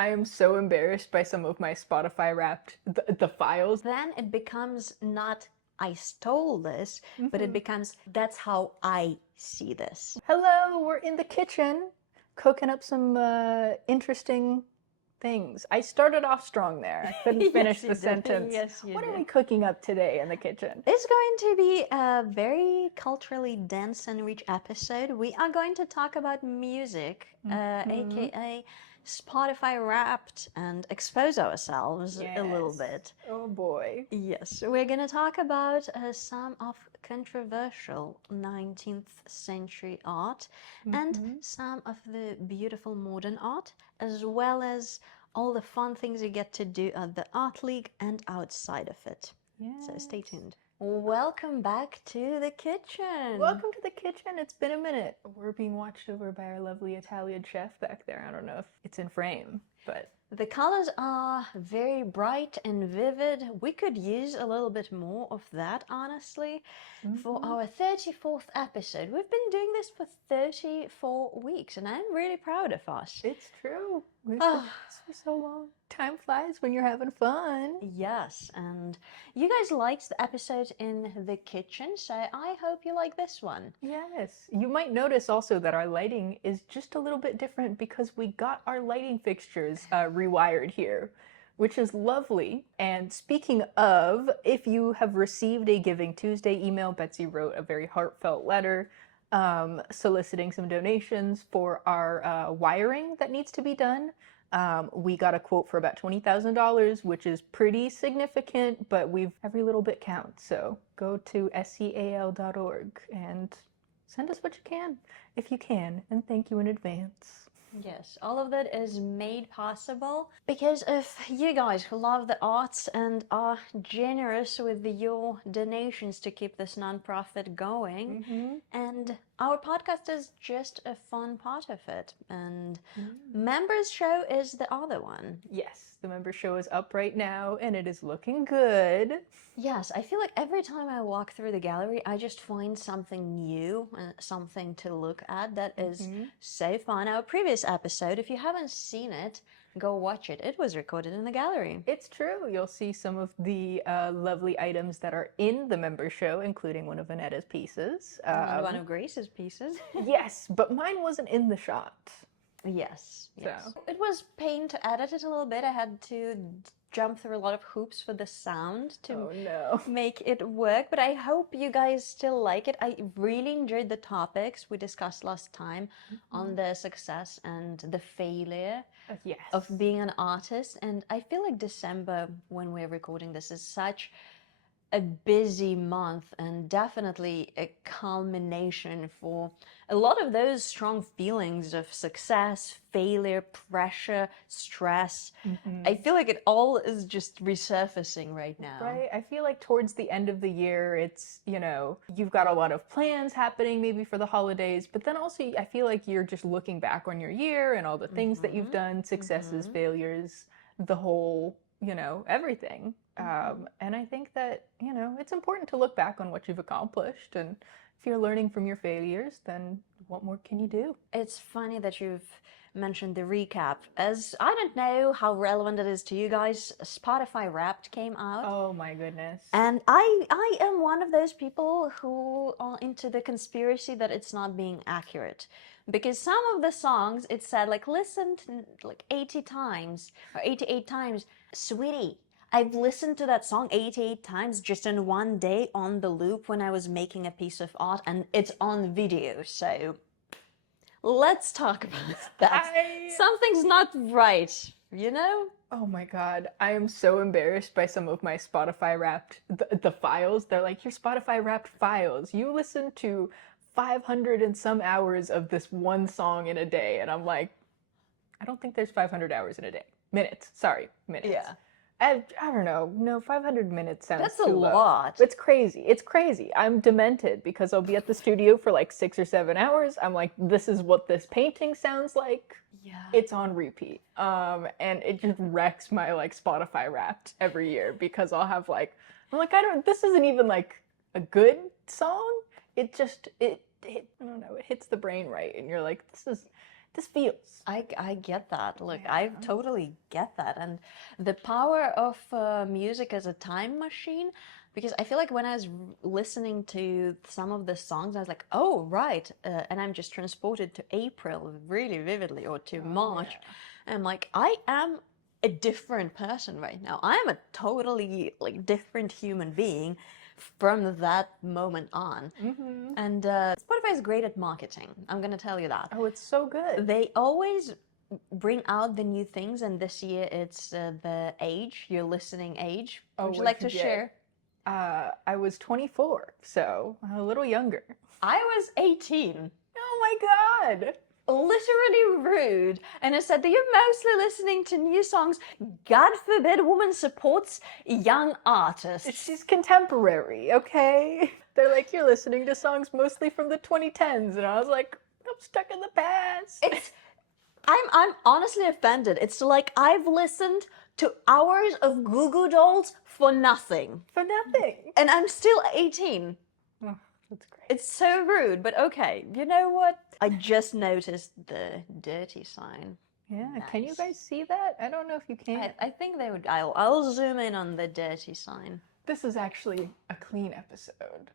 I am so embarrassed by some of my Spotify Wrapped the files. Then it becomes not I stole this, but it Mhm. becomes that's how I see this. Hello, we're in the kitchen cooking up some interesting things. I started off strong there. I couldn't finish Yes, you the did. sentence. Yes, you What are did. we cooking up today in the kitchen? It's going to be a very culturally dense and rich episode. We are going to talk about music, Mhm. aka Spotify Wrapped, and expose ourselves a little Yes. bit. Oh boy. Yes, we're going to talk about some of controversial 19th century art and Mhm. some of the beautiful modern art, as well as all the fun things you get to do at the Art League and outside of it. So stay Yes. tuned. Welcome back to the kitchen. Welcome to the kitchen. It's been a minute. We're being watched over by our lovely Italian chef back there. I don't know if it's in frame, but The colors are very bright and vivid. We could use a little bit more of that, honestly, for mhm. our 34th episode. We've been doing this for 34 weeks, and I'm really proud of us. It's true. We've been doing Oh, this for so long. Time flies when you're having fun. yes, and you guys liked the episode in the kitchen, so I hope you like this one. Yes. You might notice also that our lighting is just a little bit different because we got our lighting fixtures rewired here, which is lovely. And speaking of, if you have received a Giving Tuesday email, Betsy wrote a very heartfelt letter soliciting some donations for our wiring that needs to be done. We got a quote for about $20,000, which is pretty significant, but every little bit counts. So go to scal.org and send us what you can, if you can, and thank you in advance. Yes, all of that is made possible because of you guys who love the arts and are generous with your donations to keep this nonprofit going. Mm-hmm. And our podcast is just a fun part of it. And Mm. members show is the other one. Yes, the member show is up right now and it is looking good. Yes, I feel like every time I walk through the gallery, I just find something new and something to look at that is Mm-hmm. so fun. Our previous episode, if you haven't seen it, go watch it. It was recorded in the gallery. It's true. You'll see some of the lovely items that are in the member show, including one of Anetta's pieces. And one of Grace's pieces. Yes, but mine wasn't in the shot. Yes, yes. So. It was pain to edit it a little bit. I had to jump through a lot of hoops for the sound to Oh no. make it work, but I hope you guys still like it. I really enjoyed the topics we discussed last time on the success and the failure Yes. of being an artist. And I feel like December, when we're recording this, is such a busy month and definitely a culmination for a lot of those strong feelings of success, failure, pressure, stress. Mm-hmm. I feel like it all is just resurfacing right now. Right. I feel like towards the end of the year, it's, you've got a lot of plans happening maybe for the holidays, but then also I feel like you're just looking back on your year and all the things that you've done, successes, failures, the whole, everything. And I think that, it's important to look back on what you've accomplished. And if you're learning from your failures, then what more can you do? It's funny that you've mentioned the recap, as I don't know how relevant it is to you guys. Spotify Wrapped came out. Oh my goodness. And I am one of those people who are into the conspiracy that it's not being accurate. Because some of the songs, it said, like, listen to like 80 times or 88 times. Sweetie, I've listened to that song 88 times just in one day on the loop when I was making a piece of art, and it's on video. So let's talk about that. Something's not right, you know? Oh my God, I am so embarrassed by some of my Spotify Wrapped the files. They're like, your Spotify Wrapped files. You listen to 500 and some hours of this one song in a day. And I'm like, I don't think there's 500 hours in a day. Minutes. Sorry, minutes. Yeah. I don't know. No, 500 minutes sounds That's too a low. lot. It's crazy. It's crazy. I'm demented because I'll be at the studio for like 6 or 7 hours. I'm like, this is what this painting sounds like. Yeah. It's on repeat. And it just wrecks my like Spotify Wrapped every year because I'll have like, I'm like, this isn't even like a good song. It just, I don't know, it hits the brain right. And you're like, this feels. I get that. Look, Yeah. I totally get that. And the power of music as a time machine, because I feel like when I was listening to some of the songs, I was like, oh, right. And I'm just transported to April really vividly, or to March. And I'm like, I am a different person right now. I'm a totally like different human being from that moment on. Mm-hmm. And Spotify is great at marketing. I'm gonna tell you that. Oh, it's so good. They always bring out the new things, and this year it's the age, your listening age. Oh, Would you what'd like you to get? share? I was 24, so a little younger. I was 18. Oh my god! Literally rude. And it said that you're mostly listening to new songs. God forbid a woman supports young artists. She's contemporary, okay? They're like, you're listening to songs mostly from the 2010s, and I was like, I'm stuck in the past. I'm honestly offended. It's like I've listened to hours of Goo Goo Dolls for nothing. For nothing. And I'm still 18. Oh, that's great. It's so rude, but okay. You know what? I just noticed the dirty sign. Yeah, can you Nice. guys see that? I don't know if you can. I think they would. I'll zoom in on the dirty sign. This is actually a clean episode.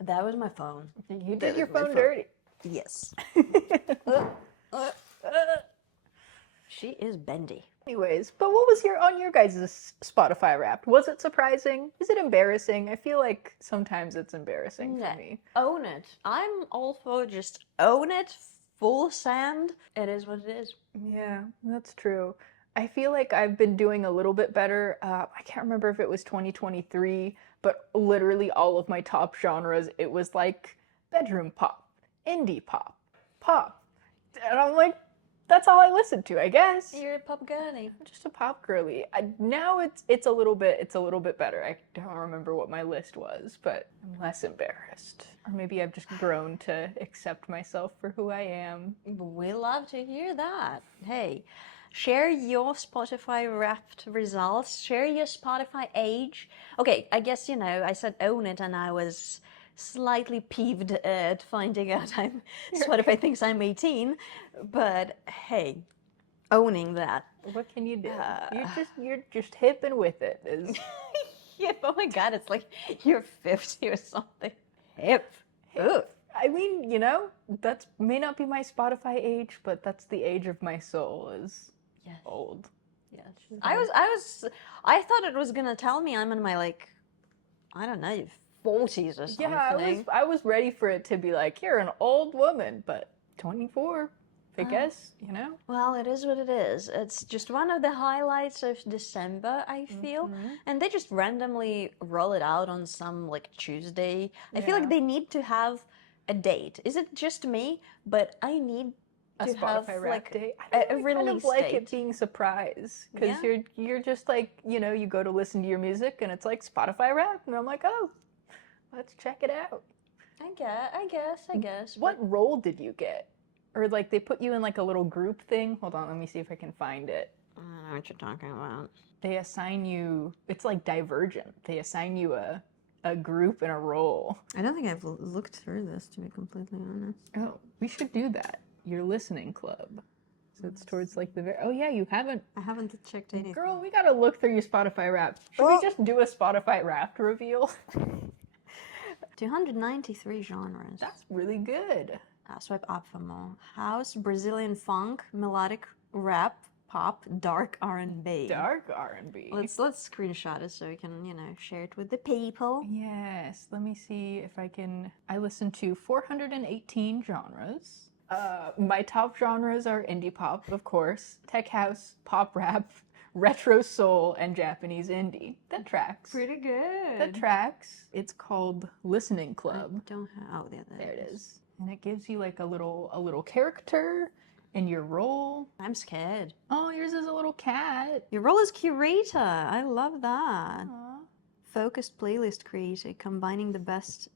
That was my phone. You That did your was my phone phone. dirty. Yes. She is bendy. Anyways, but what was on your guys' Spotify Wrapped? Was it surprising? Is it embarrassing? I feel like sometimes it's embarrassing No. for me. Own it. I'm all for just own it, full sand. It is what it is. Yeah, that's true. I feel like I've been doing a little bit better. I can't remember if it was 2023, but literally all of my top genres, it was like bedroom pop, indie pop, pop. And I'm like, that's all I listen to, I guess. You're a pop girly. I'm just a pop girly. Now it's a little bit better. I don't remember what my list was, but I'm less embarrassed. Or maybe I've just grown to accept myself for who I am. We love to hear that. Hey, share your Spotify Wrapped results. Share your Spotify age. Okay, I guess, I said own it, and I was slightly peeved at finding out Spotify thinks I'm 18. But hey, owning that. What can you do? You're just hip and with it. Yeah, oh my god, it's like you're 50 or something. Hip. Ugh. I mean, that may not be my Spotify age, but that's the age of my soul is Yes. old. Yes. I thought it was gonna tell me I'm in my I don't know, 40s or something. Yeah, I was ready for it to be like, you're an old woman, but 24, I guess, Well, it is what it is. It's just one of the highlights of December, I feel. And they just randomly roll it out on some Tuesday. I feel like Yeah. they need to have a date. Is it just me? But I need A to have Spotify Wrapped day. a I kind of release like date. it being surprise because Yeah. you're just like, you go to listen to your music and it's like Spotify Wrapped, and I'm like, oh, let's check it out. I guess. What role did you get? Or they put you in a little group thing? Hold on, let me see if I can find it. I don't know what you're talking about. They assign you, it's like Divergent. They assign you a group and a role. I don't think I've looked through this, to be completely honest. Oh, we should do that. Your listening club. So it's towards the very, oh yeah, you haven't. I haven't checked anything. Girl, we gotta look through your Spotify Wrapped. Should we just do a Spotify Wrapped reveal? 293 genres. That's really good. Swipe up for more. House, Brazilian funk, melodic rap, pop, dark R&B. Dark R&B. Let's screenshot it so we can, share it with the people. Yes, let me see if I can. I listen to 418 genres. My top genres are indie pop, of course, tech house, pop rap, retro soul, and Japanese indie. That tracks. Pretty good. That tracks. It's called Listening Club. I don't have. Oh, yeah, There it is. And it gives you a little character in your role. I'm scared. Oh, yours is a little cat. Your role is curator. I love that. Aw. Focused playlist creator, combining the best.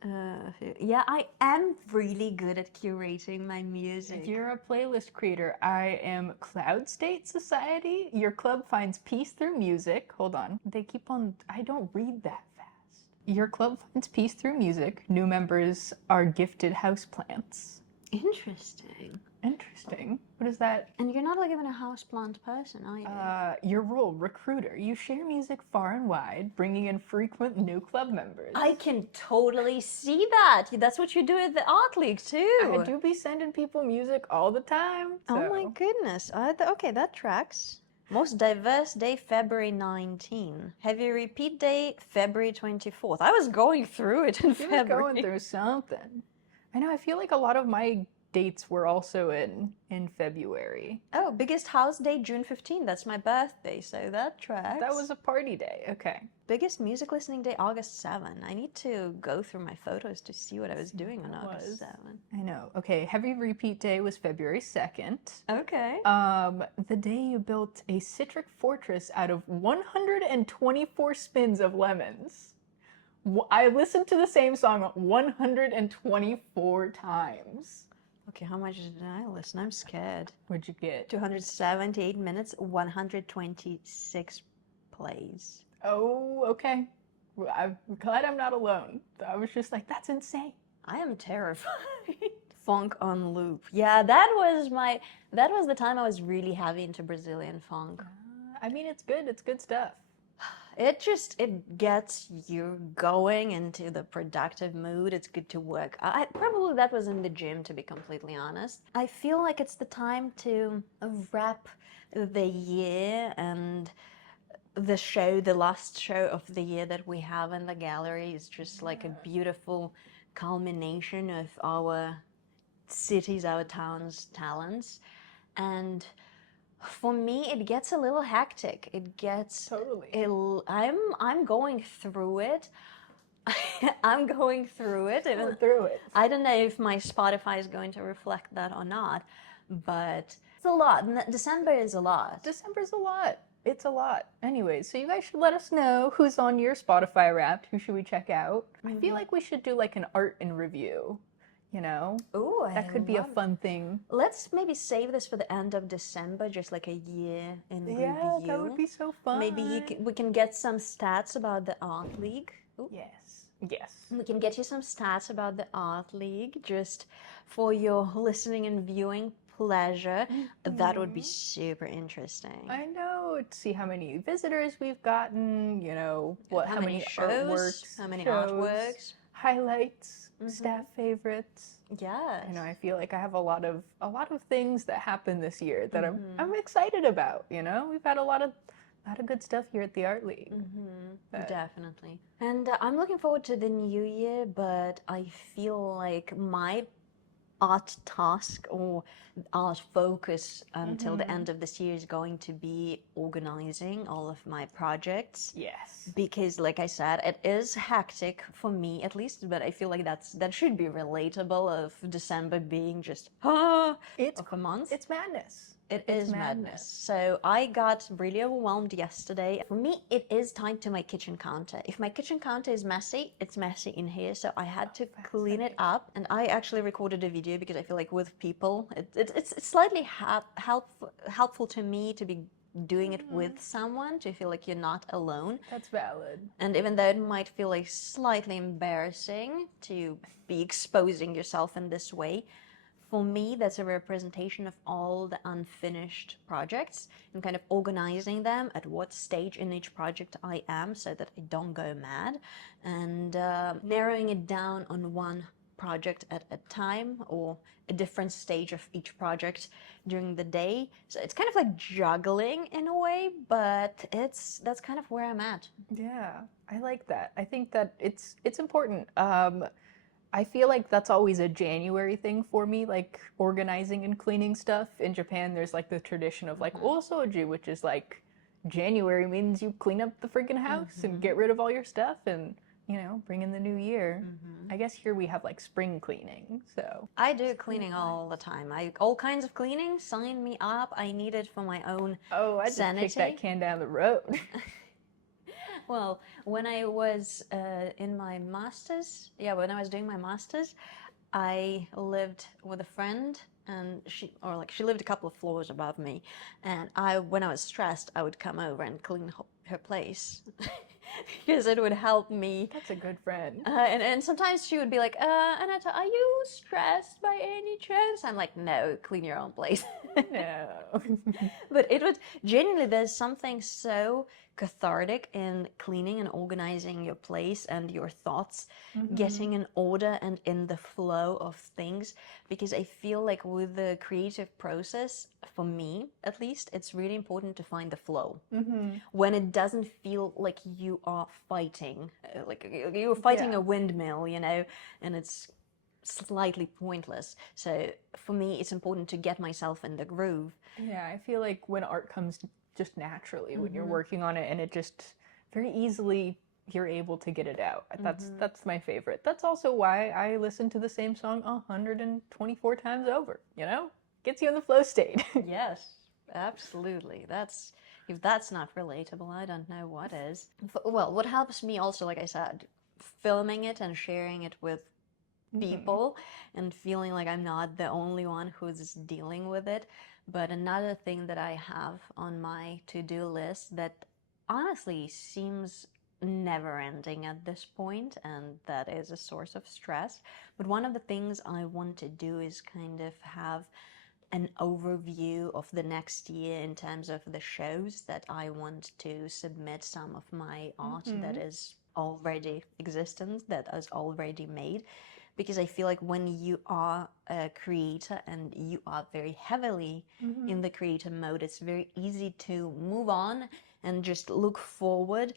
Yeah, I am really good at curating my music. If you're a playlist creator, I am Cloud State Society. Your club finds peace through music. Hold on. They keep on. I don't read that fast. Your club finds peace through music. New members are gifted houseplants. Interesting. Interesting. What is that? And you're not like even a houseplant person, are you? Your role, recruiter. You share music far and wide, bringing in frequent new club members. I can totally see that. That's what you do at the art league too. I do be sending people music all the time. Oh my goodness. Okay, that tracks. Most diverse day, February 19. Heavy repeat day, February 24th. I was going through it in She was February. going through something. I know, I feel like a lot of my dates were also in February. Oh, biggest house day, June 15. That's my birthday, so that tracks. That was a party day. Okay. Biggest music listening day, August 7. I need to go through my photos to see what I was doing on August 7. I know. Okay, heavy repeat day was February 2nd. Okay. The day you built a citric fortress out of 124 spins of lemons. I listened to the same song 124 times. Okay, how much did I listen? I'm scared. What'd you get? 278 minutes, 126 plays. Oh, okay. Well, I'm glad I'm not alone. I was just like, that's insane. I am terrified. Funk on loop. Yeah, that was the time I was really heavy into Brazilian funk. I mean, it's good. It's good stuff. It gets you going into the productive mood. It's good to work. Probably that was in the gym, to be completely honest. I feel like it's the time to wrap the year and the last show of the year that we have in the gallery is just like a beautiful culmination of our cities, our towns' talents. And for me, it gets a little hectic. It gets totally. I'm going through it. I'm going through it. I don't know if my Spotify is going to reflect that or not, but it's a lot. December is a lot. December's a lot. It's a lot. Anyway, so you guys should let us know who's on your Spotify Wrapped. Who should we check out? I feel like we should do like an art and review. You know? Ooh, that could be a fun thing. Let's maybe save this for the end of December, just like a year in review. Yeah, that would be so fun. Maybe we can get some stats about the art league. Ooh. Yes. Yes. We can get you some stats about the art league just for your listening and viewing pleasure. That would be super interesting. I know. To see how many visitors we've gotten, you know, how many shows, artworks, how many artworks, highlights, staff favorites. Yeah. You know, I feel like I have a lot of things that happened this year that I'm excited about, you know? We've had a lot of good stuff here at the Art League. Definitely. And I'm looking forward to the new year, but I feel like my art task or art focus until the end of this year is going to be organizing all of my projects. Yes. Because like I said, it is hectic for me at least, but I feel like that should be relatable of December being just of a month. It's madness. It is madness. So I got really overwhelmed yesterday. For me, it is tied to my kitchen counter. If my kitchen counter is messy, it's messy in here. So I had to clean it up. And I actually recorded a video because I feel like with people, it's slightly helpful to me to be doing it with someone, to feel like you're not alone. That's valid. And even though it might feel like slightly embarrassing to be exposing yourself in this way, for me, that's a representation of all the unfinished projects and kind of organizing them at what stage in each project I am so that I don't go mad, and narrowing it down on one project at a time or a different stage of each project during the day. So it's kind of like juggling in a way, but that's kind of where I'm at. Yeah, I like that. I think that it's important. I feel like that's always a January thing for me, like organizing and cleaning stuff. In Japan, there's like the tradition of like osoji, which is like January means you clean up the freaking house and get rid of all your stuff and, you know, bring in the new year. I guess here we have like spring cleaning, so. I do cleaning all the time. All kinds of cleaning, sign me up. I need it for my own I just sanity. kicked that can down the road. Well, when I was in my master's, when I was doing my master's, I lived with a friend, and she lived a couple of floors above me, and when I was stressed, I would come over and clean her place. because it would help me. That's a good friend. And sometimes she would be like, Anetta, are you stressed by any chance? I'm like, no, clean your own place. No. But it would genuinely, there's something so cathartic in cleaning and organizing your place and your thoughts, getting in order and in the flow of things. Because I feel like with the creative process, for me at least, it's really important to find the flow. When it doesn't feel like you are fighting, like you're fighting a windmill, you know, and it's slightly pointless. So for me, it's important to get myself in the groove. Yeah, I feel like when art comes just naturally, when you're working on it and it just very easily you're able to get it out. That's my favorite. That's also why I listen to the same song 124 times over, you know? Gets you in the flow state. Yes, absolutely. That's, if that's not relatable, I don't know what is. Well, what helps me also, like I said, filming it and sharing it with people and feeling like I'm not the only one who's dealing with it. But another thing that I have on my to-do list that honestly seems never ending at this point, and that is a source of stress. But one of the things I want to do is kind of have an overview of the next year in terms of the shows that I want to submit some of my art that is already existent, that is already made. Because I feel like when you are a creator and you are very heavily in the creator mode, it's very easy to move on and just look forward,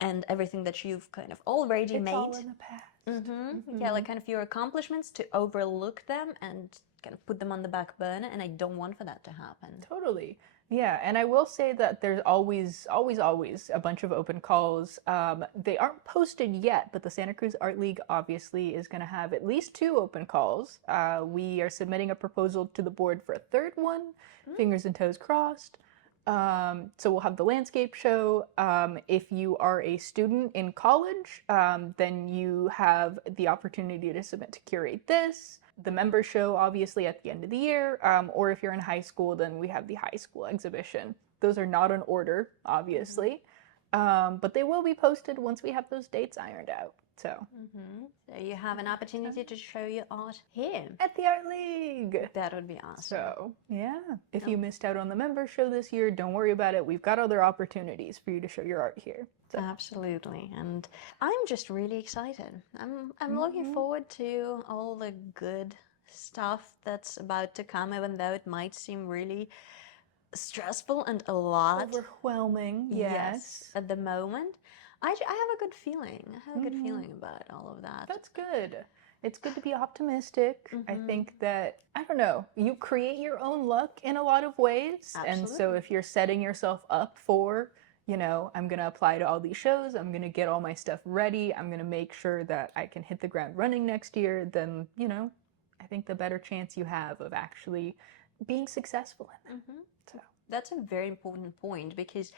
and everything that you've kind of already made. It's all in the past. Yeah, like kind of your accomplishments, to overlook them and kind of put them on the back burner, and I don't want for that to happen. Totally. Yeah, and I will say that there's always a bunch of open calls. They aren't posted yet, but the Santa Cruz Art League obviously is going to have at least 2 open calls. We are submitting a proposal to the board for a 3rd one, fingers and toes crossed. So we'll have the landscape show. If you are a student in college, then you have the opportunity to submit to curate this. The member show, obviously, at the end of the year, or if you're in high school, then we have the high school exhibition. Those are not in order, obviously, but they will be posted once we have those dates ironed out. So you have an opportunity to show your art here at the Art League. That would be awesome. So yeah, if you missed out on the member show this year, don't worry about it. We've got other opportunities for you to show your art here. So. Absolutely, and I'm just really excited. I'm looking forward to all the good stuff that's about to come, even though it might seem really stressful and a lot overwhelming. Yes, at the moment. I have a good feeling. I have a good feeling about all of that. That's good. It's good to be optimistic. I think that, I don't know, you create your own luck in a lot of ways. Absolutely. And so if you're setting yourself up for, you know, I'm going to apply to all these shows, I'm going to get all my stuff ready, I'm going to make sure that I can hit the ground running next year, then, you know, I think the better chance you have of actually being successful in that. So that's a very important point, because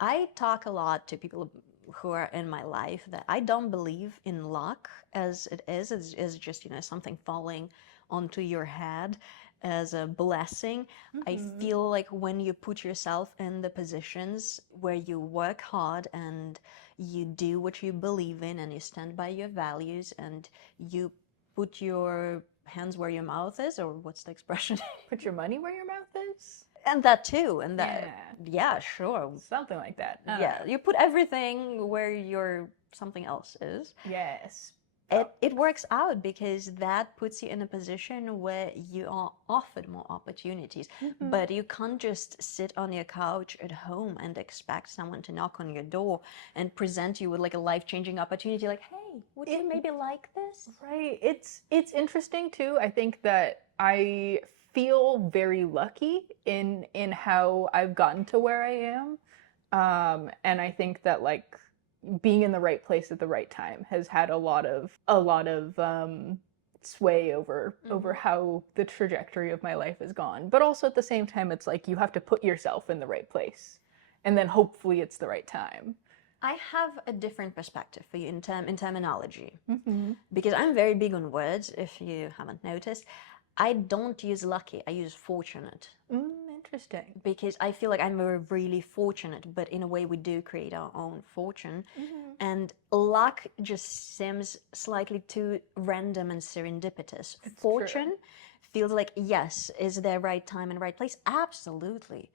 I talk a lot to people who are in my life that I don't believe in luck as it is just, you know, something falling onto your head as a blessing. I feel like when you put yourself in the positions where you work hard and you do what you believe in and you stand by your values and you put your hands where your mouth is, or what's the expression? Put your money where your mouth is? And that too, and that, yeah, sure. Something like that. Yeah, you put everything where your something else is. Yes. It works out, because that puts you in a position where you are offered more opportunities. But you can't just sit on your couch at home and expect someone to knock on your door and present you with like a life-changing opportunity, like, hey, would you maybe like this? Right. It's interesting too. I think that I feel very lucky in how I've gotten to where I am. And I think that like being in the right place at the right time has had a lot of sway over how the trajectory of my life has gone. But also at the same time, it's like you have to put yourself in the right place, and then hopefully it's the right time. I have a different perspective for you in terminology, because I'm very big on words, if you haven't noticed. I don't use lucky, I use fortunate. Interesting. because I feel like I'm really fortunate, but in a way we do create our own fortune. And luck just seems slightly too random and serendipitous. Fortune feels like, yes, is there right time and right place? Absolutely.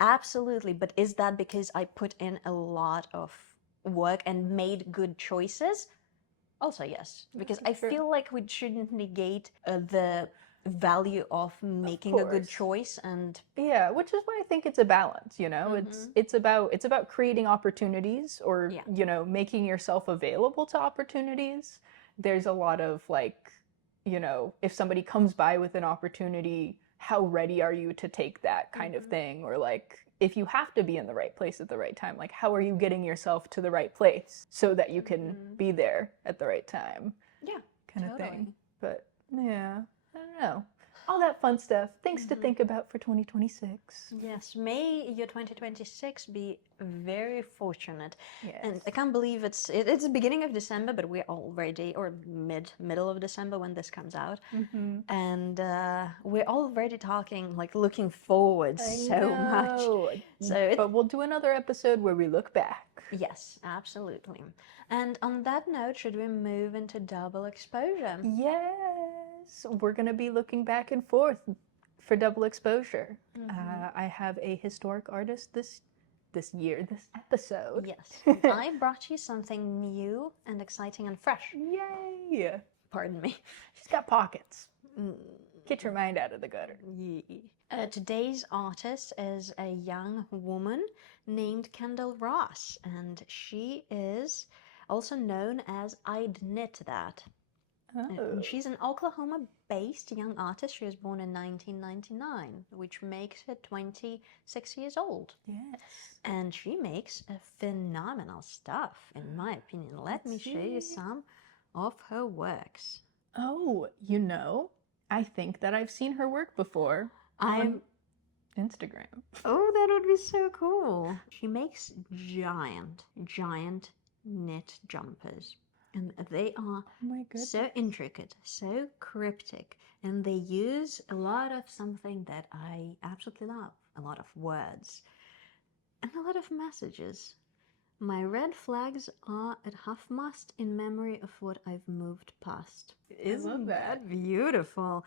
Absolutely. But is that because I put in a lot of work and made good choices? Also, yes. Because I feel like we shouldn't negate the value of making a good choice. And yeah, which is why I think it's a balance, you know. It's about creating opportunities, or you know, making yourself available to opportunities. There's a lot of like, you know, if somebody comes by with an opportunity, how ready are you to take that kind of thing? Or like, if you have to be in the right place at the right time, like how are you getting yourself to the right place so that you can be there at the right time? yeah, kind of thing. But yeah, I don't know. All that fun stuff. Things to think about for 2026. Yes, may your 2026 be very fortunate. Yes. And I can't believe it's the beginning of December, but we're already, or middle of December when this comes out. And we're already talking, like looking forward so much. So but we'll do another episode where we look back. Yes, absolutely. And on that note, should we move into double exposure? Yes, we're going to be looking back and forth for double exposure. I have a historic artist this episode. Yes, I brought you something new and exciting and fresh. Yay! Pardon me. She's got pockets. Get your mind out of the gutter. Today's artist is a young woman named Kendall Ross, and she is also known as I'd Knit That. Oh. She's an Oklahoma-based young artist. She was born in 1999, which makes her 26 years old. Yes. And she makes a phenomenal stuff, in my opinion. Let me show you some of her works. Oh, you know, I think that I've seen her work before on Instagram. Oh, that would be so cool. She makes giant knit jumpers. And they are so intricate, so cryptic, and they use a lot of something that I absolutely love. A lot of words and a lot of messages. My red flags are at half-mast in memory of what I've moved past. Isn't that beautiful?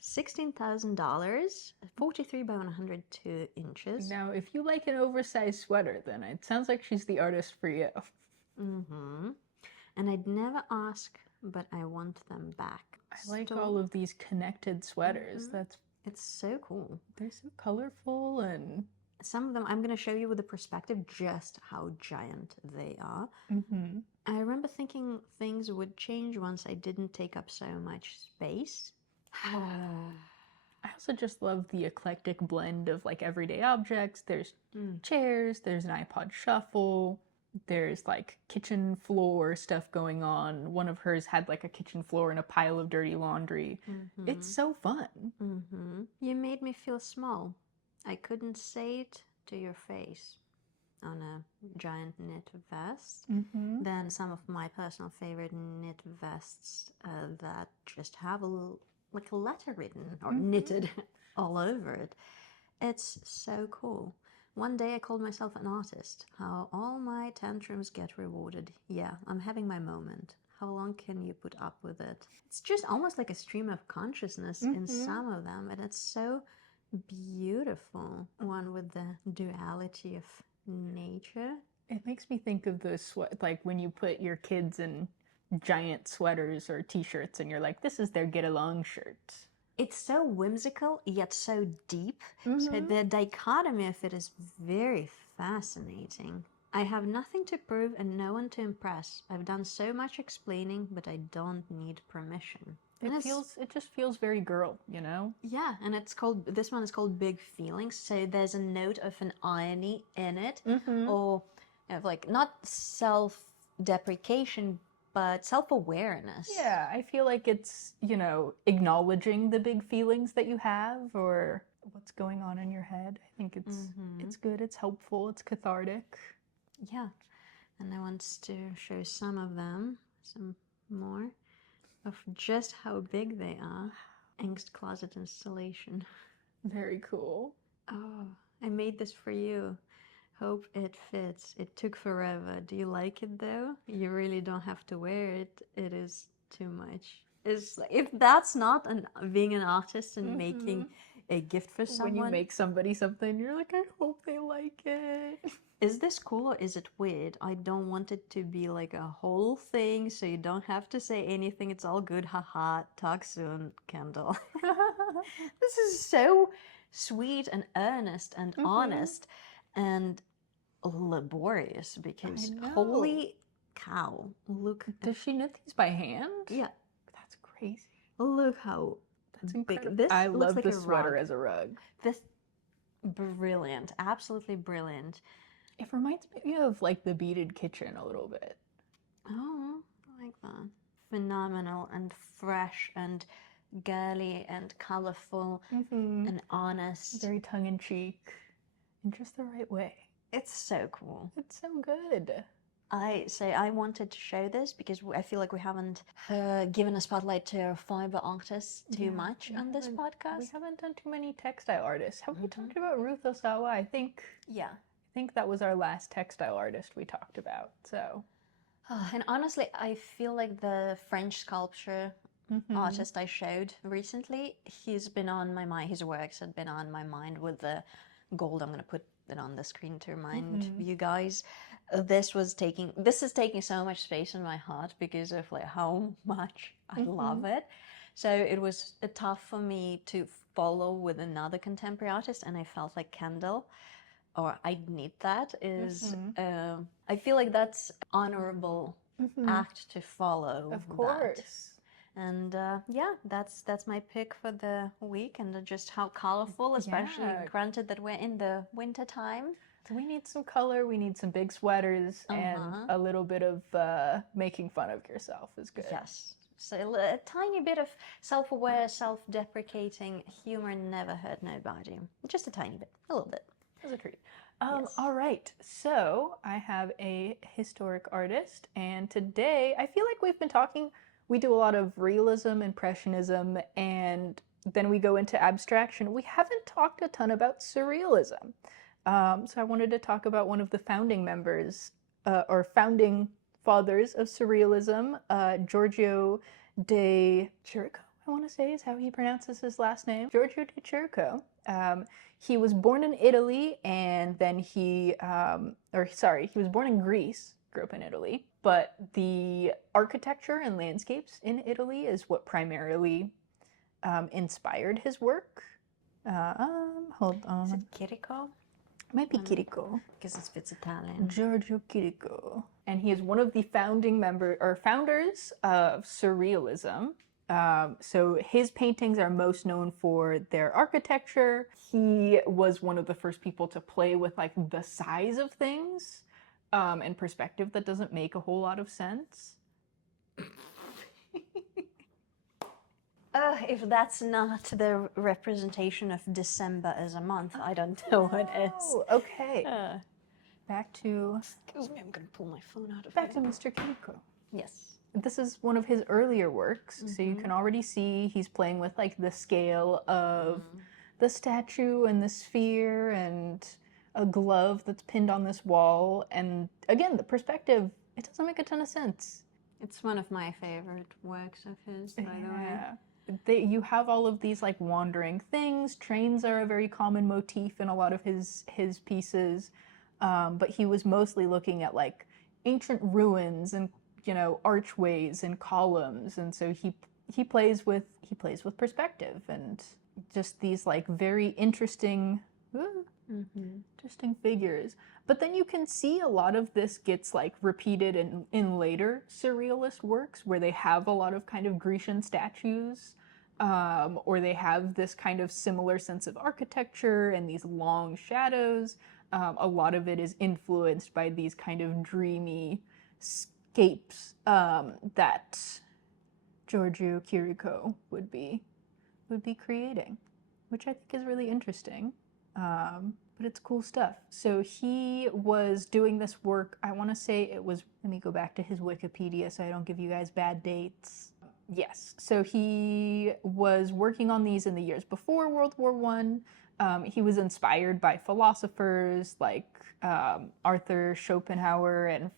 $16,000, 43 by 102 inches. Now, if you like an oversized sweater, then it sounds like she's the artist for you. And I'd never ask, but I want them back. I like all of these connected sweaters. It's so cool. They're so colorful, and some of them I'm going to show you with a perspective just how giant they are. I remember thinking things would change once I didn't take up so much space. I also just love the eclectic blend of like everyday objects. There's chairs, there's an iPod shuffle, there's like kitchen floor stuff going on. One of hers had like a kitchen floor and a pile of dirty laundry. It's so fun. You made me feel small. I couldn't say it to your face. On a giant knit vest. Then some of my personal favorite knit vests that just have like a letter written or knitted all over it. It's so cool. One day I called myself an artist. How all my tantrums get rewarded. Yeah, I'm having my moment. How long can you put up with it? It's just almost like a stream of consciousness in some of them, and it's so beautiful. One with the duality of nature. It makes me think of the like when you put your kids in giant sweaters or t-shirts and you're like, this is their get along shirt. It's so whimsical yet so deep. So the dichotomy of it is very fascinating. I have nothing to prove and no one to impress. I've done so much explaining, but I don't need permission. It just feels very girl, you know? Yeah, and this one is called Big Feelings. So there's a note of an irony in it, or of like not self-deprecation, but self-awareness. Yeah, I feel like it's, you know, acknowledging the big feelings that you have or what's going on in your head. I think it's good, it's helpful, it's cathartic. Yeah, and I want to show some of them, some more of just how big they are. Angst closet installation. Very cool. Oh, I made this for you. Hope it fits. It took forever. Do you like it though? You really don't have to wear it. It is too much. Is if that's not being an artist and making a gift for When you someone, make somebody something, you're like, I hope they like it. is this cool or is it weird? I don't want it to be like a whole thing, so you don't have to say anything. It's all good. Haha. Talk soon, Kendall. This is so sweet and earnest and honest and laborious because know. holy cow, look. Does she knit these by hand? Yeah, That's crazy. look how That's big. incredible. This I looks love like the a sweater rug. as a rug. This brilliant, absolutely brilliant. It reminds me of like the beaded kitchen a little bit. Oh, I like that. Phenomenal and fresh and girly and colorful and honest. Very tongue-in-cheek in just the right way. It's so cool. It's so good. I wanted to show this because I feel like we haven't given a spotlight to fiber artists too much on this podcast. We haven't done too many textile artists. Have we talked about Ruth Osawa? I think that was our last textile artist we talked about. So, and honestly, I feel like the French sculpture artist I showed recently, he's been on my mind. His works had been on my mind with the gold. I'm going to put it on the screen to remind you guys. This is taking so much space in my heart because of like how much I love it. So it was tough for me to follow with another contemporary artist, and I felt like Kendall, or I need that is. I feel like that's honorable act to follow. of course. That. And yeah, that's my pick for the week, and just how colorful, especially granted that we're in the winter time. So we need some color, we need some big sweaters, and a little bit of making fun of yourself is good. Yes. So a tiny bit of self-aware, self-deprecating humor never hurt nobody. Just a tiny bit, a little bit. As a treat. All right, so I have a historic artist, and today I feel like we've been talking, we do a lot of realism, impressionism, and then we go into abstraction. We haven't talked a ton about surrealism. So I wanted to talk about one of the founding members, or founding fathers of surrealism, Giorgio de Chirico, I want to say is how he pronounces his last name. Giorgio de Chirico. He was born in Italy, and then he was born in Greece, grew up in Italy, but the architecture and landscapes in Italy is what primarily inspired his work. Hold on. Is it Chirico? Might be Chirico. Because it's Italian. Giorgio Chirico. And he is one of the founders of Surrealism. So his paintings are most known for their architecture. He was one of the first people to play with like the size of things and perspective that doesn't make a whole lot of sense. If that's not the representation of December as a month, I don't know what is. Oh, okay. Back to... Excuse me, I'm going to pull my phone out of Back to Mr. Chirico. Yes. This is one of his earlier works, so you can already see he's playing with like the scale of the statue and the sphere and a glove that's pinned on this wall. And again, the perspective, it doesn't make a ton of sense. It's one of my favorite works of his, by the way. You have all of these like wandering things. Trains are a very common motif in a lot of his pieces, but he was mostly looking at like ancient ruins and archways and columns, and so he plays with perspective and just these like very interesting figures. But then you can see a lot of this gets like repeated in later surrealist works where they have a lot of kind of Grecian statues, or they have this kind of similar sense of architecture and these long shadows. A lot of it is influenced by these kind of dreamy scapes that Giorgio Chirico would be creating, which I think is really interesting. But it's cool stuff. So he was doing this work, I want to say it was, let me go back to his Wikipedia so I don't give you guys bad dates. Yes, so he was working on these in the years before World War I, He was inspired by philosophers like Arthur Schopenhauer and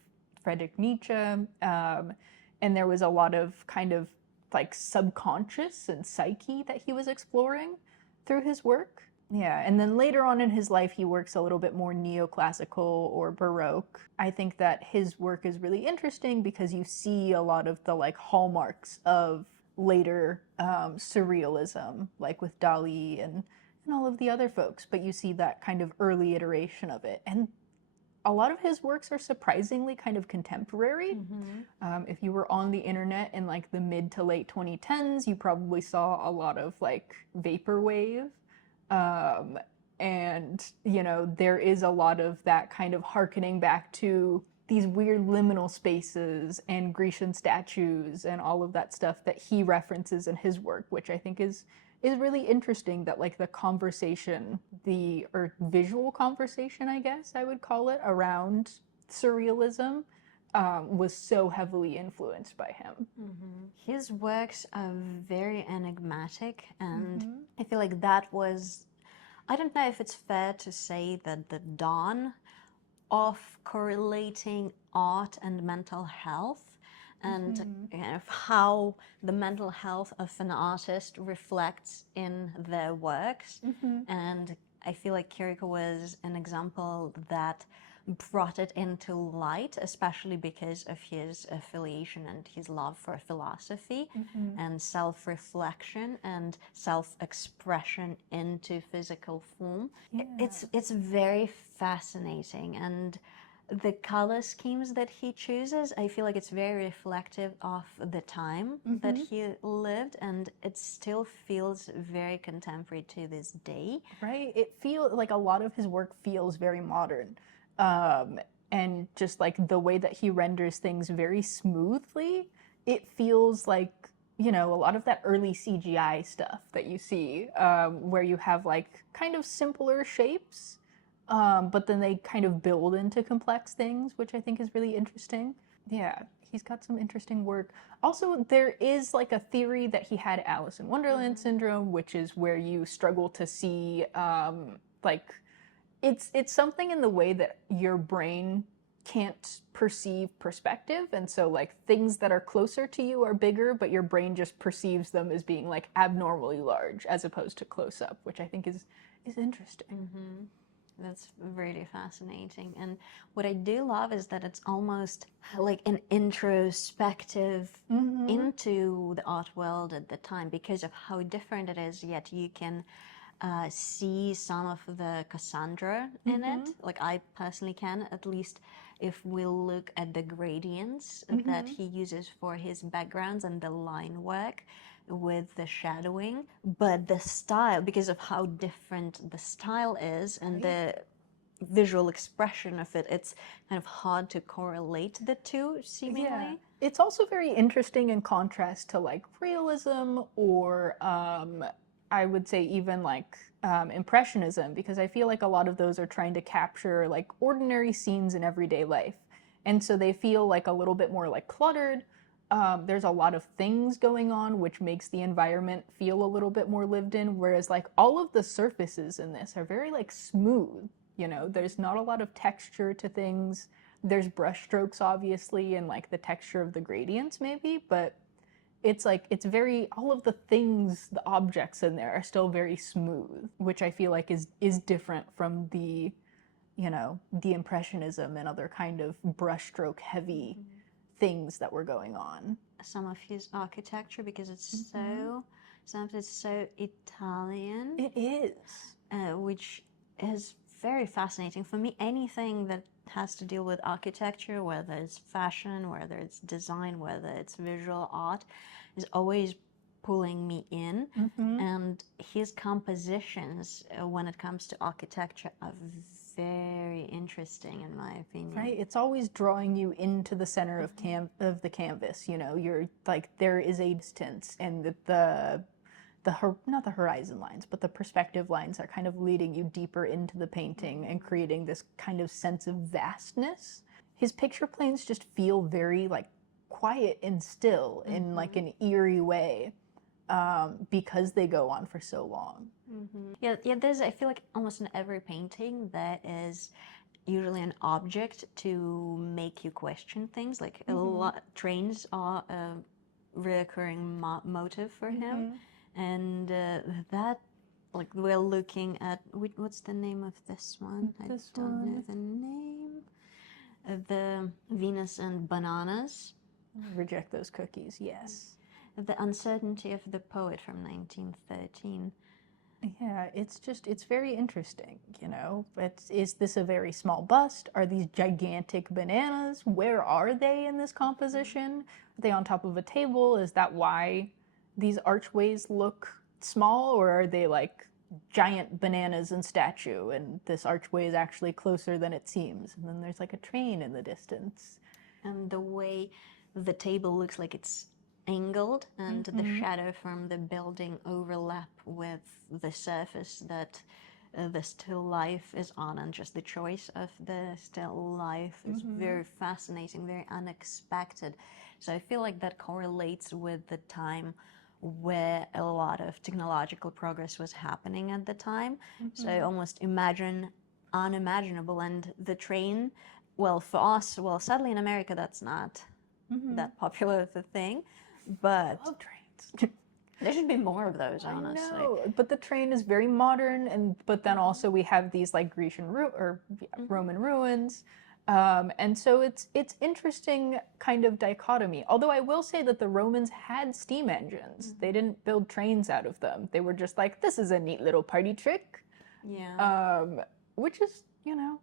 Friedrich Nietzsche. And there was a lot of kind of like subconscious and psyche that he was exploring through his work. Yeah, and then later on in his life, he works a little bit more neoclassical or Baroque. I think that his work is really interesting because you see a lot of the like hallmarks of later surrealism, like with Dali and all of the other folks, but you see that kind of early iteration of it. And a lot of his works are surprisingly kind of contemporary. If you were on the internet in like the mid to late 2010s, you probably saw a lot of like vaporwave. And, you know, there is a lot of that kind of hearkening back to these weird liminal spaces and Grecian statues and all of that stuff that he references in his work, which I think is really interesting, that like the conversation, or visual conversation, I guess I would call it, around surrealism was so heavily influenced by him. His works are very enigmatic, and I feel like that was, I don't know if it's fair to say that the dawn of correlating art and mental health, and kind of how the mental health of an artist reflects in their works. And I feel like Chirico was an example that brought it into light, especially because of his affiliation and his love for philosophy and self-reflection and self-expression into physical form. It's very fascinating, and the color schemes that he chooses, I feel like it's very reflective of the time that he lived, and it still feels very contemporary to this day. Right? It feels like a lot of his work feels very modern. And just like the way that he renders things very smoothly, it feels like, you know, a lot of that early CGI stuff that you see, where you have like kind of simpler shapes, but then they kind of build into complex things, which I think is really interesting. Yeah, he's got some interesting work. Also, there is like a theory that he had Alice in Wonderland syndrome, which is where you struggle to see, like, it's something in the way that your brain can't perceive perspective, and so like things that are closer to you are bigger, but your brain just perceives them as being like abnormally large as opposed to close up, which I think is interesting. That's really fascinating. And what I do love is that it's almost like an introspective into the art world at the time, because of how different it is, yet you can see some of the Cassandra in it. Like I personally can, at least if we look at the gradients that he uses for his backgrounds and the line work with the shadowing, but the style, because of how different the style is and the visual expression of it, it's kind of hard to correlate the two, seemingly. Yeah. It's also very interesting in contrast to like realism or I would say even like impressionism, because I feel like a lot of those are trying to capture like ordinary scenes in everyday life, and so they feel like a little bit more like cluttered. There's a lot of things going on, which makes the environment feel a little bit more lived in, whereas like all of the surfaces in this are very like smooth, you know, there's not a lot of texture to things. There's brush strokes obviously and like the texture of the gradients maybe, but it's like it's very, all of the things, the objects in there are still very smooth, which I feel like is different from the, you know, the impressionism and other kind of brushstroke heavy things that were going on. Some of his architecture, because it's sometimes it's so Italian. It is. Which is very fascinating. For me, anything that has to deal with architecture, whether it's fashion, whether it's design, whether it's visual art, is always pulling me in. And his compositions, when it comes to architecture, are very interesting in my opinion. Right, it's always drawing you into the center of the canvas. You know, you're like, there is a distance, and the not the horizon lines, but the perspective lines are kind of leading you deeper into the painting and creating this kind of sense of vastness. His picture planes just feel very like quiet and still in like an eerie way. because they go on for so long. Yeah, there's, I feel like almost in every painting there is usually an object to make you question things. Like a lot, trains are a reoccurring motive for him, and that, like, we're looking at what's the name of this one? I don't know the name. The Venus and Bananas. Reject those cookies, yes. The Uncertainty of the Poet from 1913. Yeah, it's very interesting, you know. Is this a very small bust? Are these gigantic bananas? Where are they in this composition? Are they on top of a table? Is that why these archways look small, or are they like giant bananas and statue, and this archway is actually closer than it seems? And then there's like a train in the distance. And the way the table looks like it's angled, and the shadow from the building overlap with the surface that the still life is on, and just the choice of the still life is very fascinating, very unexpected. So I feel like that correlates with the time where a lot of technological progress was happening at the time. So almost unimaginable. And the train, well, for us, well, sadly in America that's not that popular of a thing, but I love trains. there should be more of those, honestly. I know, but the train is very modern, but then also we have these like Grecian Roman ruins, and so it's interesting kind of dichotomy. Although I will say that the Romans had steam engines; they didn't build trains out of them. They were just like, this is a neat little party trick, which is, you know,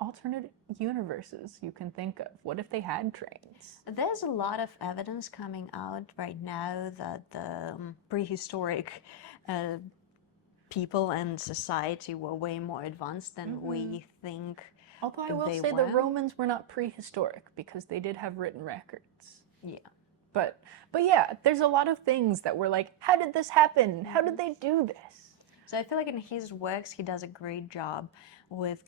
alternate universes you can think of. What if they had trains? There's a lot of evidence coming out right now that the prehistoric people and society were way more advanced than we think. Although I will say the Romans were not prehistoric because they did have written records. Yeah. But yeah, there's a lot of things that were like, how did this happen? How did they do this? So I feel like in his works he does a great job with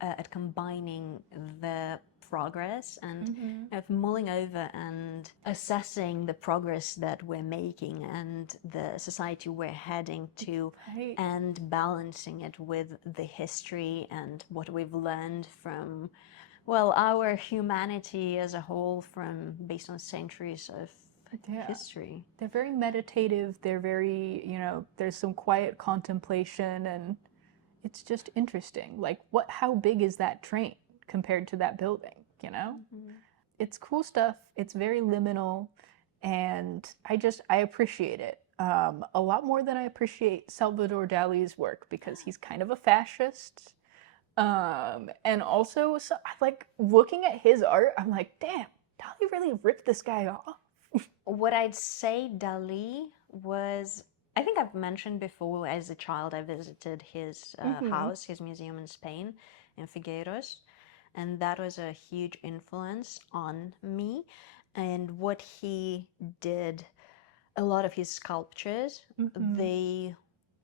at combining the progress and of mulling over and assessing the progress that we're making and the society we're heading to, and balancing it with the history and what we've learned from, well, our humanity as a whole, from based on centuries of history. They're very meditative. They're very, you know, there's some quiet contemplation, and it's just interesting. Like, how big is that train compared to that building, you know? It's cool stuff. It's very liminal, and I appreciate it a lot more than I appreciate Salvador Dali's work, because he's kind of a fascist. And also, so, like, looking at his art, I'm like, damn, Dali really ripped this guy off. What I'd say Dali was, I think I've mentioned before, as a child I visited his house, his museum in Spain, in Figueros, and that was a huge influence on me. And what he did, a lot of his sculptures, they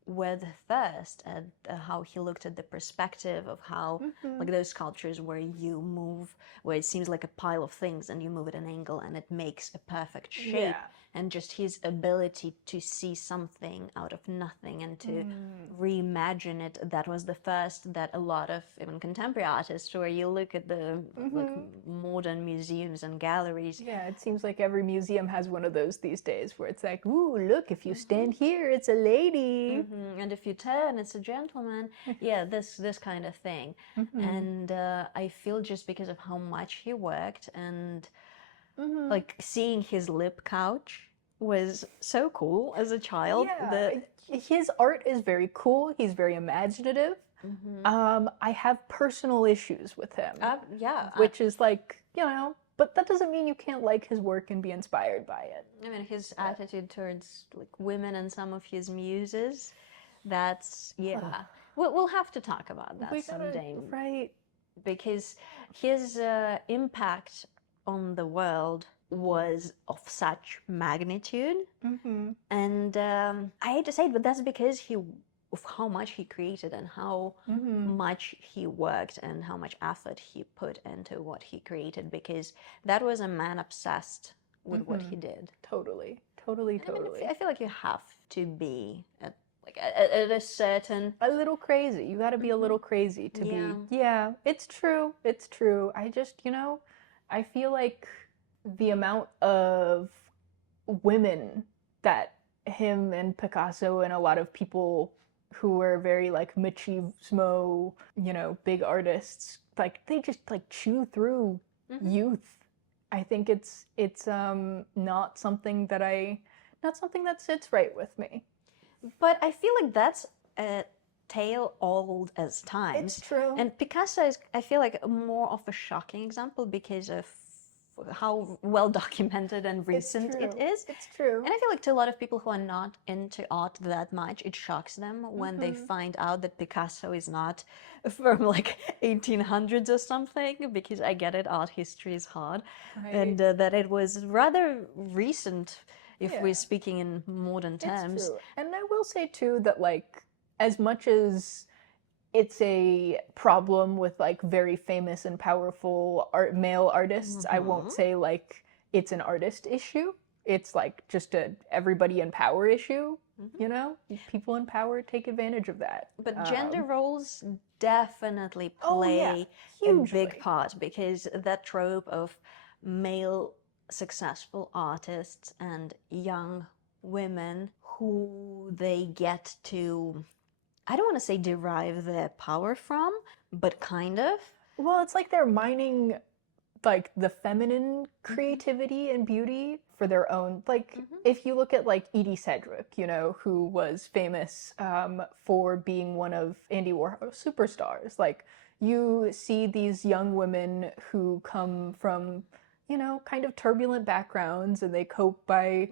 were the first at how he looked at the perspective of how, like, those sculptures where you move, where it seems like a pile of things and you move at an angle and it makes a perfect shape. And just his ability to see something out of nothing and to reimagine it, that was the first that a lot of even contemporary artists, where you look at the like, modern museums and galleries. Yeah, it seems like every museum has one of those these days, where it's like, ooh, look, if you stand here, it's a lady. And if you turn, it's a gentleman. Yeah, this kind of thing. And I feel just because of how much he worked, and like seeing his lip couch was so cool as a child. Yeah, his art is very cool. He's very imaginative. I have personal issues with him. Which is like, you know, but that doesn't mean you can't like his work and be inspired by it. I mean, his attitude towards like women and some of his muses, that's, we'll have to talk about that someday. Right. Because his impact on the world was of such magnitude. And I hate to say it, but that's because of how much he created and how much he worked and how much effort he put into what he created, because that was a man obsessed with what he did. Totally, totally, And I mean, totally. I feel like you have to be at a certain. A little crazy. You got to be a little crazy to Yeah. be. Yeah, it's true. It's true. I just, I feel like the amount of women that him and Picasso and a lot of people who were very like machismo, big artists, like they just like chew through youth. I think it's not something that sits right with me. But I feel like that's a tale old as times. It's true. And Picasso is, I feel like, more of a shocking example because of how well documented and recent it is. It's true. And I feel like to a lot of people who are not into art that much, it shocks them when they find out that Picasso is not from like 1800s or something, because I get it, art history is hard. Right. And that it was rather recent if Yeah. we're speaking in modern terms. It's true. And I will say too that like as much as it's a problem with like very famous and powerful male artists, I won't say like it's an artist issue. It's like just a everybody in power issue, People in power take advantage of that. But gender roles definitely Oh, yeah. play a Hugely. big part, because that trope of male successful artists and young women who they get to, I don't want to say derive their power from, but kind of. Well, it's like they're mining like the feminine creativity and beauty for their own. Like if you look at like Edie Sedgwick, who was famous for being one of Andy Warhol's superstars. Like you see these young women who come from, kind of turbulent backgrounds, and they cope by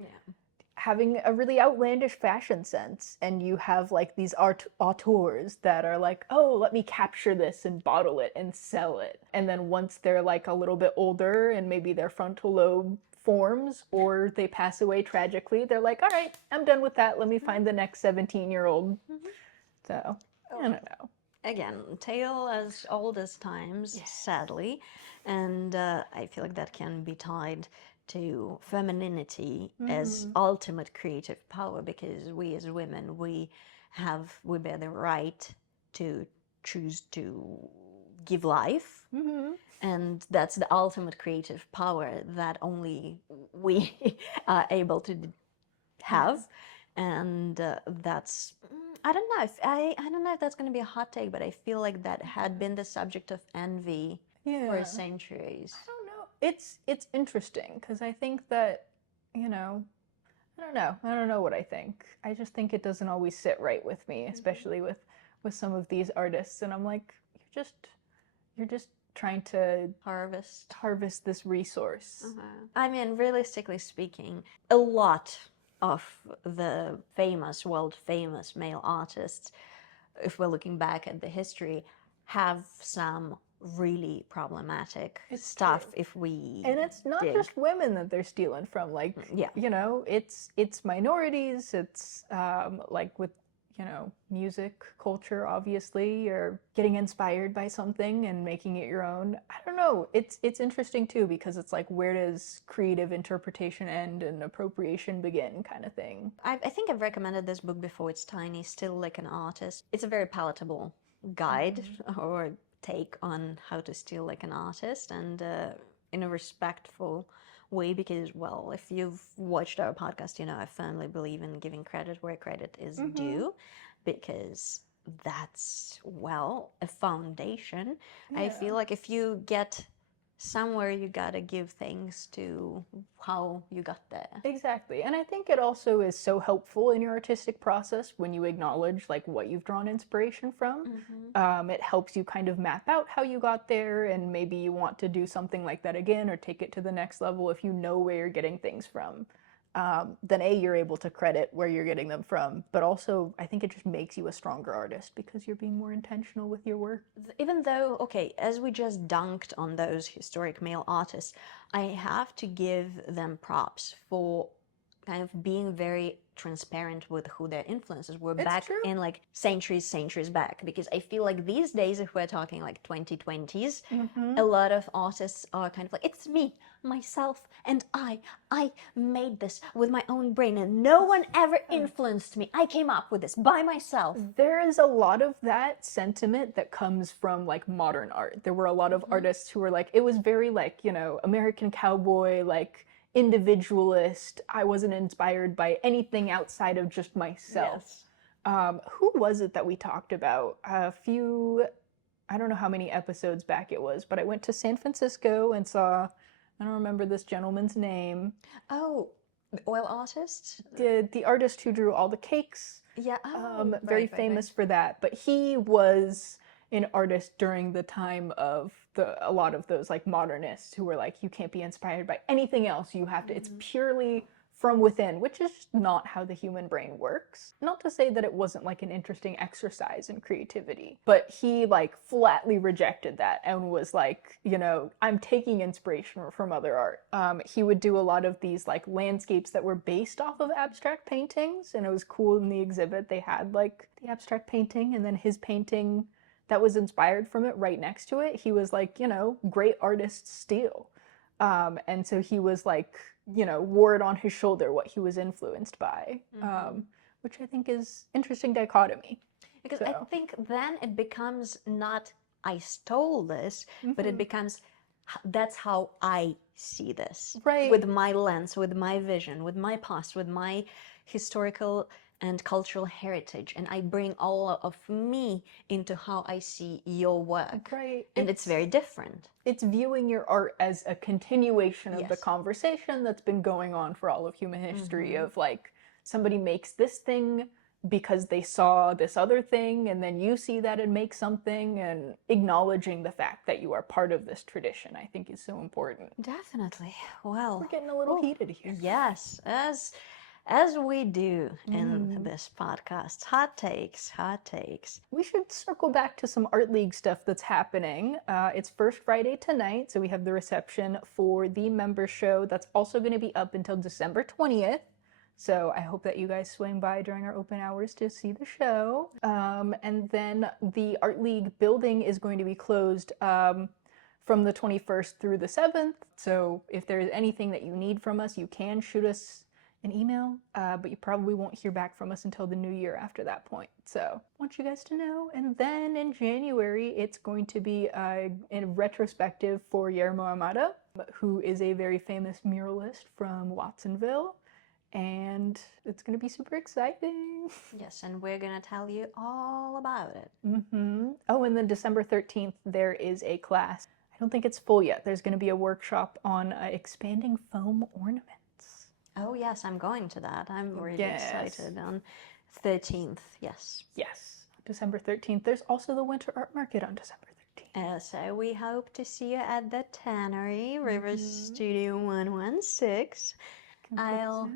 having a really outlandish fashion sense. And you have like these auteurs that are like, oh, let me capture this and bottle it and sell it. And then once they're like a little bit older and maybe their frontal lobe forms or they pass away tragically, they're like, all right, I'm done with that. Let me find the next 17-year-old. So, I don't know. Again, tale as old as times, sadly. And I feel like that can be tied to femininity as ultimate creative power, because we as women, we bear the right to choose to give life. And that's the ultimate creative power that only we are able to have. And that's, I don't know if I don't know if that's going to be a hot take, but I feel like that had been the subject of envy for centuries. I don't know. It's interesting because I think that, I don't know what I think. I just think it doesn't always sit right with me, especially with some of these artists. And I'm like, you're just trying to harvest this resource. I mean, realistically speaking, a lot of the world famous male artists, if we're looking back at the history, have some really problematic stuff. True. If we and it's not just women that they're stealing from, like it's minorities. It's like with music culture, obviously you're getting inspired by something and making it your own. I don't know, it's interesting too, because it's like, where does creative interpretation end and appropriation begin, kind of thing. I think I've recommended this book before. It's tiny, Still Like an Artist. It's a very palatable guide or take on how to steal like an artist, and in a respectful way, because, well, if you've watched our podcast, I firmly believe in giving credit where credit is due, because that's, well, a foundation. I feel like if you get somewhere, you gotta give thanks to how you got there. Exactly. And I think it also is so helpful in your artistic process when you acknowledge like what you've drawn inspiration from. It helps you kind of map out how you got there, and maybe you want to do something like that again or take it to the next level. If you know where you're getting things from, then you're able to credit where you're getting them from. But also, I think it just makes you a stronger artist because you're being more intentional with your work. Even though, okay, as we just dunked on those historic male artists, I have to give them props for kind of being very transparent with who their influences were It's back true. in like centuries back. Because I feel like these days, if we're talking like 2020s, a lot of artists are kind of like, it's me, myself, and I made this with my own brain, and no one ever influenced me. I came up with this by myself. There is a lot of that sentiment that comes from like modern art. There were a lot of artists who were like, it was very like, you know, American cowboy, like individualist. I wasn't inspired by anything outside of just myself. Who was it that we talked about? A few, I don't know how many episodes back it was, but I went to San Francisco and saw, I don't remember this gentleman's name. Oh, the oil artist? The artist who drew all the cakes. Yeah. Oh, Very famous for that. But he was an artist during the time of a lot of those like modernists who were like, you can't be inspired by anything else. You have to, it's purely from within, which is just not how the human brain works. Not to say that it wasn't like an interesting exercise in creativity, but he like flatly rejected that and was like, you know, I'm taking inspiration from other art. He would do a lot of these like landscapes that were based off of abstract paintings, and it was cool in the exhibit. They had like the abstract painting and then his painting that was inspired from it right next to it. He was like, you know, great artists steal. And so he was like, you know, wore it on his shoulder what he was influenced by, which I think is interesting dichotomy. Because I think then it becomes not I stole this, but it becomes that's how I see this. Right. With my lens, with my vision, with my past, with my historical and cultural heritage, and I bring all of me into how I see your work. Right. And it's very different. It's viewing your art as a continuation of the Yes. conversation that's been going on for all of human history of like somebody makes this thing because they saw this other thing, and then you see that and make something, and acknowledging the fact that you are part of this tradition, I think, is so important. Definitely. Well, We're getting a little heated here. yes, as we do in this podcast. Hot takes, hot takes. We should circle back to some Art League stuff that's happening. It's First Friday tonight, so we have the reception for the member show. That's also going to be up until December 20th. So I hope that you guys swing by during our open hours to see the show. And then the Art League building is going to be closed from the 21st through the 7th. So if there's anything that you need from us, you can shoot us an email, but you probably won't hear back from us until the new year after that point. So I want you guys to know. And then in January, it's going to be a retrospective for Guillermo Amada, who is a very famous muralist from Watsonville. And it's going to be super exciting. Yes, and we're going to tell you all about it. Oh, and then December 13th, there is a class. I don't think it's full yet. There's going to be a workshop on expanding foam ornaments. Oh, yes, I'm going to that. I'm really excited. On 13th, yes. Yes, December 13th. There's also the Winter Art Market on December 13th. So we hope to see you at the Tannery, River Studio 116. I'll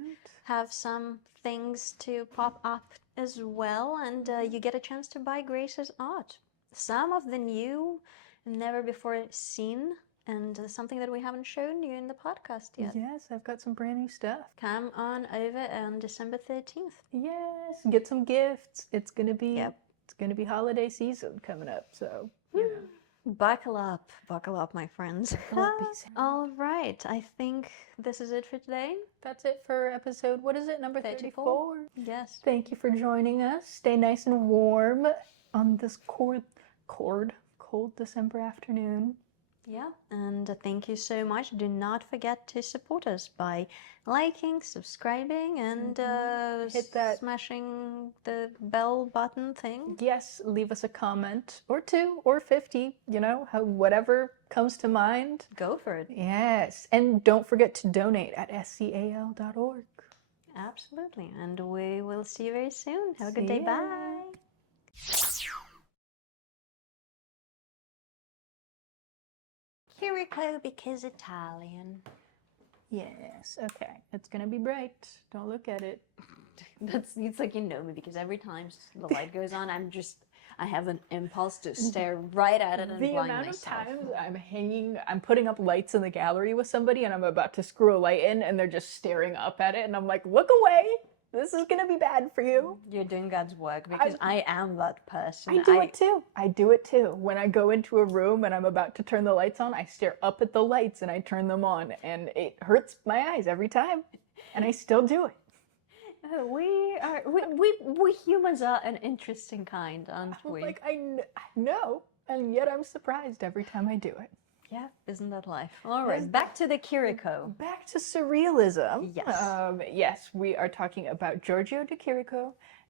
have some things to pop up as well, and you get a chance to buy Grace's art. Some of the new, never before seen, and something that we haven't shown you in the podcast yet. Yes, I've got some brand new stuff. Come on over on December 13th. Yes, get some gifts. It's gonna be holiday season coming up, so you know. Buckle up, my friends. All right, I think this is it for today. That's it for episode, what is it, number 34? Yes. Thank you for joining us. Stay nice and warm on this cold December afternoon. Yeah, and thank you so much. Do not forget to support us by liking, subscribing, and hit that smashing the bell button thing. Yes, leave us a comment or 2 or 50, you know, whatever comes to mind. Go for it. Yes, and don't forget to donate at scal.org. Absolutely, and we will see you very soon. Have a good day. Bye. Chirico because Italian. Yes, okay. It's gonna be bright. Don't look at it. It's like you know me, because every time the light goes on, I have an impulse to stare right at it and The blind amount of myself. times I'm putting up lights in the gallery with somebody and I'm about to screw a light in and they're just staring up at it and I'm like, look away. This is gonna be bad for you. You're doing God's work because I am that person. I do it too. I do it too. When I go into a room and I'm about to turn the lights on, I stare up at the lights and I turn them on, and it hurts my eyes every time. And I still do it. We humans are an interesting kind, aren't we? Like I know, and yet I'm surprised every time I do it. Yeah, isn't that life? All right, back to the Chirico. Back to surrealism. Yes. Yes, we are talking about Giorgio de Chirico